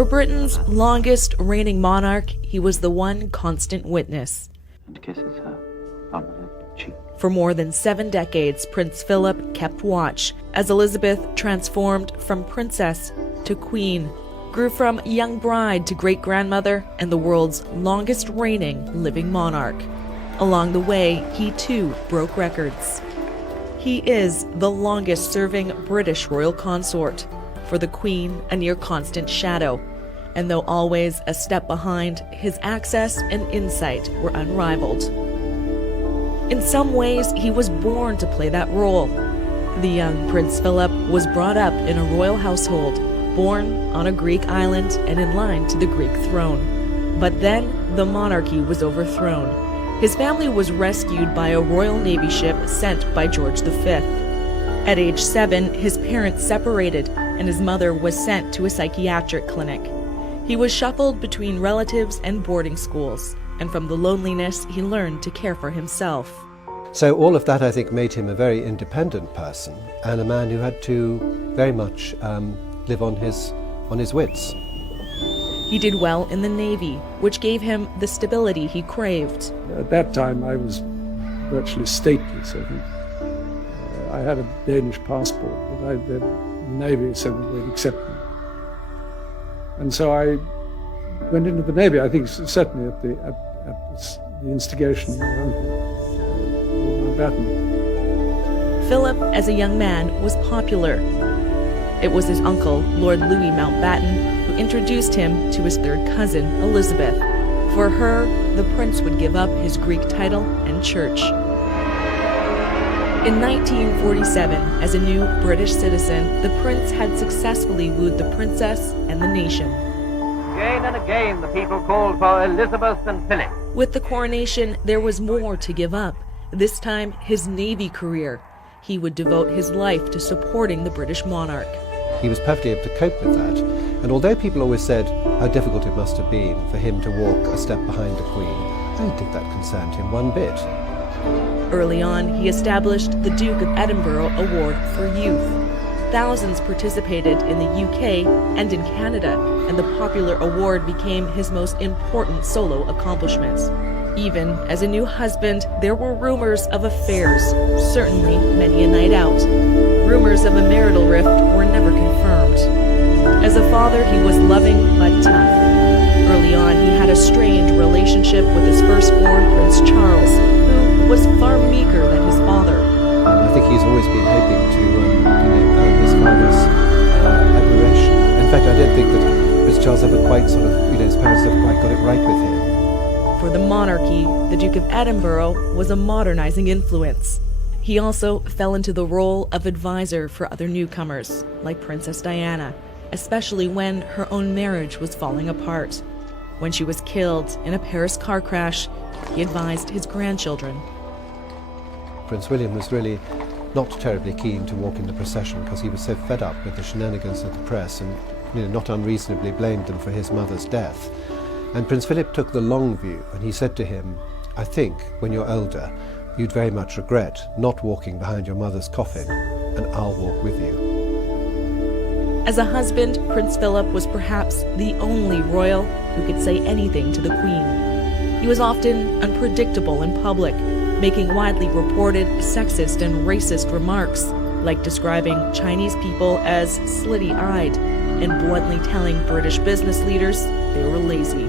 For Britain's longest reigning monarch, he was the one constant witness. And kisses her on the cheek. For more than 7 decades, Prince Philip kept watch as Elizabeth transformed from princess to queen, grew from young bride to great-grandmother and the world's longest reigning living monarch. Along the way, he too broke records. He is the longest-serving British royal consort, for the Queen a near constant shadow, and though always a step behind, his access and insight were unrivaled. In some ways, he was born to play that role. The young Prince Philip was brought up in a royal household, born on a Greek island and in line to the Greek throne. But then the monarchy was overthrown. His family was rescued by a Royal Navy ship sent by George V. At age 7, his parents separated, and his mother was sent to a psychiatric clinic. He was shuffled between relatives and boarding schools, and from the loneliness, he learned to care for himself. So all of that, I think, made him a very independent person and a man who had to very much live on his wits. He did well in the Navy, which gave him the stability he craved. At that time, I was virtually stateless, I think. I had a Danish passport, but the Navy said that they'd accept me. And so I went into the Navy, I think certainly at the instigation of my uncle, Lord Mountbatten. Philip, as a young man, was popular. It was his uncle, Lord Louis Mountbatten, who introduced him to his third cousin, Elizabeth. For her, the prince would give up his Greek title and church. In 1947, as a new British citizen, the prince had successfully wooed the princess and the nation. Again and again, the people called for Elizabeth and Philip. With the coronation, there was more to give up. This time, his Navy career. He would devote his life to supporting the British monarch. He was perfectly able to cope with that. And although people always said how difficult it must have been for him to walk a step behind the Queen, I don't think that concerned him one bit. Early on, he established the Duke of Edinburgh Award for Youth. Thousands participated in the UK and in Canada, and the popular award became his most important solo accomplishments. Even as a new husband, there were rumors of affairs, certainly many a night out. Rumors of a marital rift were never confirmed. As a father, he was loving but tough. Early on, he had a strained relationship with his firstborn, Prince Charles, who was far meeker than his father. I think he's always been hoping to earn his father's admiration. In fact, I don't think that Prince Charles ever quite his parents never quite got it right with him. For the monarchy, the Duke of Edinburgh was a modernizing influence. He also fell into the role of advisor for other newcomers, like Princess Diana, especially when her own marriage was falling apart. When she was killed in a Paris car crash, he advised his grandchildren. Prince William was really not terribly keen to walk in the procession because he was so fed up with the shenanigans of the press and not unreasonably blamed them for his mother's death. And Prince Philip took the long view, and he said to him, I think, when you're older, you'd very much regret not walking behind your mother's coffin, and I'll walk with you. As a husband, Prince Philip was perhaps the only royal who could say anything to the Queen. He was often unpredictable in public, making widely reported sexist and racist remarks, like describing Chinese people as slitty-eyed and bluntly telling British business leaders they were lazy.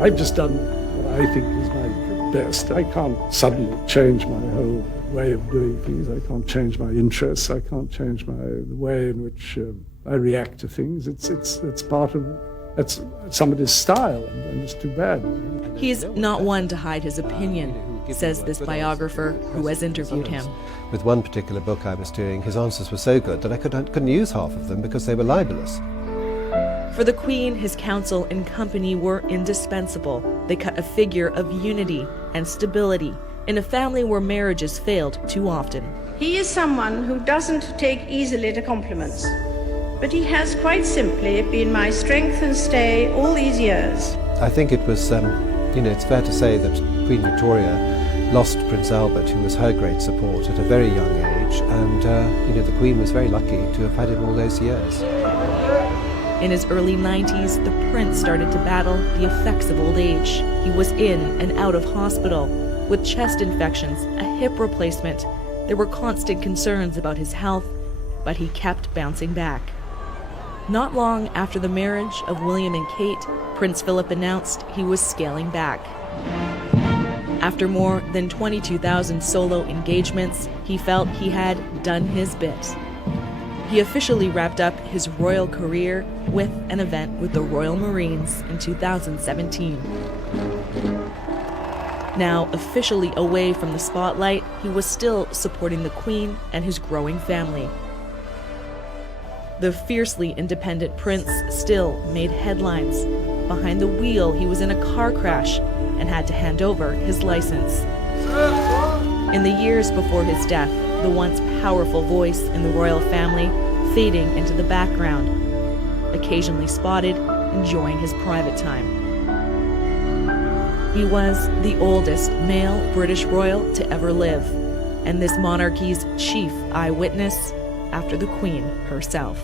I've just done what I think is my best. I can't suddenly change my whole way of doing things. I can't change my interests. I can't change the way in which I react to things. It's part of somebody's style, and it's too bad. He's not one to hide his opinion, says this biographer who has interviewed him. With one particular book I was doing, his answers were so good that I couldn't use half of them because they were libelous. For the Queen, his counsel and company were indispensable. They cut a figure of unity and stability in a family where marriages failed too often. He is someone who doesn't take easily to compliments, but he has quite simply been my strength and stay all these years. I think it was, it's fair to say that Queen Victoria lost Prince Albert, who was her great support, at a very young age, and the Queen was very lucky to have had him all those years. In his early 90s, the prince started to battle the effects of old age. He was in and out of hospital with chest infections, a hip replacement. There were constant concerns about his health, but he kept bouncing back. Not long after the marriage of William and Kate, Prince Philip announced he was scaling back. After more than 22,000 solo engagements, he felt he had done his bit. He officially wrapped up his royal career with an event with the Royal Marines in 2017. Now officially away from the spotlight, he was still supporting the Queen and his growing family. The fiercely independent prince still made headlines. Behind the wheel, he was in a car crash and had to hand over his license. In the years before his death, the once powerful voice in the royal family fading into the background, occasionally spotted enjoying his private time. He was the oldest male British royal to ever live, and this monarchy's chief eyewitness after the Queen herself.